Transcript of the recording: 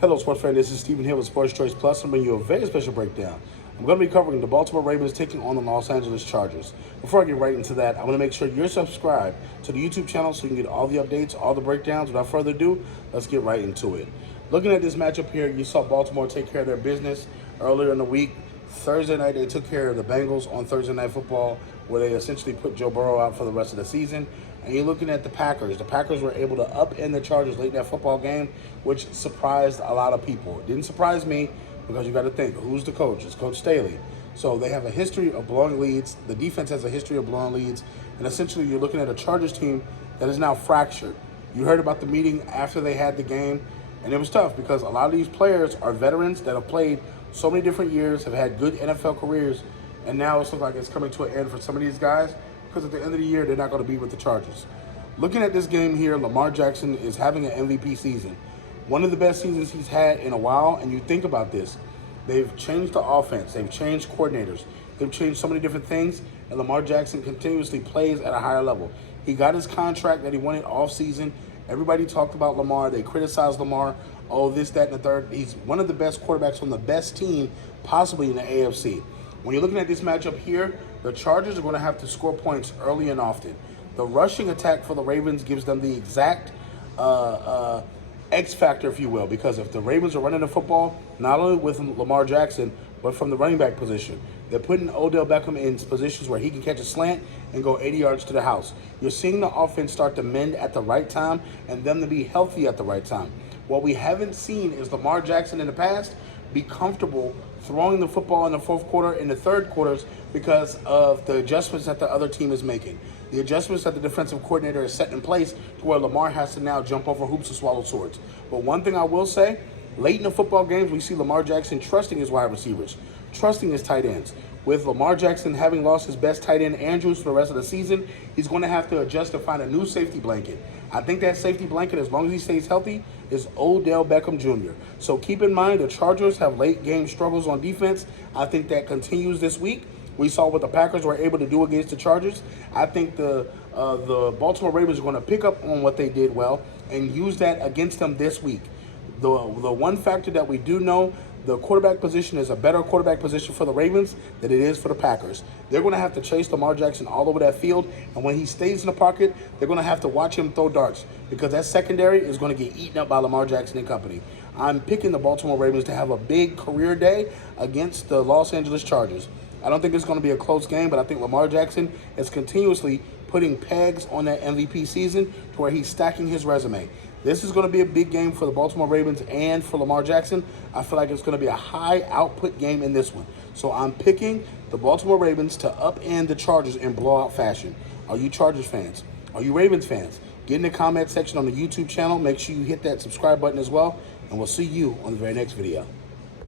Hello, sports fan. This is Stephen Hill with Sports Choice Plus. I'm bringing you a very special breakdown. I'm going to be covering the Baltimore Ravens taking on the Los Angeles Chargers. Before I get right into that, I want to make sure you're subscribed to the YouTube channel so you can get all the updates, all the breakdowns. Without further ado, let's get right into it. Looking at this matchup here, you saw Baltimore take care of their business earlier in the week. Thursday night, they took care of the Bengals on Thursday Night Football, where they essentially put Joe Burrow out for the rest of the season. And you're looking at the Packers. The Packers were able to upend the Chargers late in that football game, which surprised a lot of people. It didn't surprise me because you got to think, who's the coach? It's Coach Staley. So they have a history of blowing leads. The defense has a history of blowing leads. And essentially, you're looking at a Chargers team that is now fractured. You heard about the meeting after they had the game, and it was tough because a lot of these players are veterans that have played so many different years, have had good NFL careers, and now it looks like it's coming to an end for some of these guys because at the end of the year, they're not going to be with the Chargers. Looking at this game here, Lamar Jackson is having an MVP season. One of the best seasons he's had in a while, and you think about this. They've changed the offense. They've changed coordinators. They've changed so many different things, and Lamar Jackson continuously plays at a higher level. He got his contract that he wanted off season. Everybody talked about Lamar. They criticized Lamar. Oh, this, that, and the third. He's one of the best quarterbacks on the best team possibly in the AFC. When you're looking at this matchup here, the Chargers are going to have to score points early and often. The rushing attack for the Ravens gives them the exact X factor, if you will, because if the Ravens are running the football, not only with Lamar Jackson, but from the running back position, they're putting Odell Beckham in positions where he can catch a slant and go 80 yards to the house. You're seeing the offense start to mend at the right time and them to be healthy at the right time. What we haven't seen is Lamar Jackson in the past be comfortable throwing the football in the fourth quarter and the third quarters because of the adjustments that the other team is making. The adjustments that the defensive coordinator is setting in place to where Lamar has to now jump over hoops and swallow swords. But one thing I will say, late in the football games, we see Lamar Jackson trusting his wide receivers, trusting his tight ends. With Lamar Jackson having lost his best tight end, Andrews, for the rest of the season, he's going to have to adjust to find a new safety blanket. I think that safety blanket, as long as he stays healthy, is Odell Beckham Jr. So keep in mind, the Chargers have late game struggles on defense. I think that continues this week. We saw what the Packers were able to do against the Chargers. I think the Baltimore Ravens are going to pick up on what they did well and use that against them this week. The one factor that we do know, the quarterback position is a better quarterback position for the Ravens than it is for the Packers. They're going to have to chase Lamar Jackson all over that field, and when he stays in the pocket, they're going to have to watch him throw darts because that secondary is going to get eaten up by Lamar Jackson and company. I'm picking the Baltimore Ravens to have a big career day against the Los Angeles Chargers. I don't think it's going to be a close game, but I think Lamar Jackson is continuously putting pegs on that MVP season to where he's stacking his resume. This is going to be a big game for the Baltimore Ravens and for Lamar Jackson. I feel like it's going to be a high output game in this one. So I'm picking the Baltimore Ravens to upend the Chargers in blowout fashion. Are you Chargers fans? Are you Ravens fans? Get in the comment section on the YouTube channel. Make sure you hit that subscribe button as well. And we'll see you on the very next video.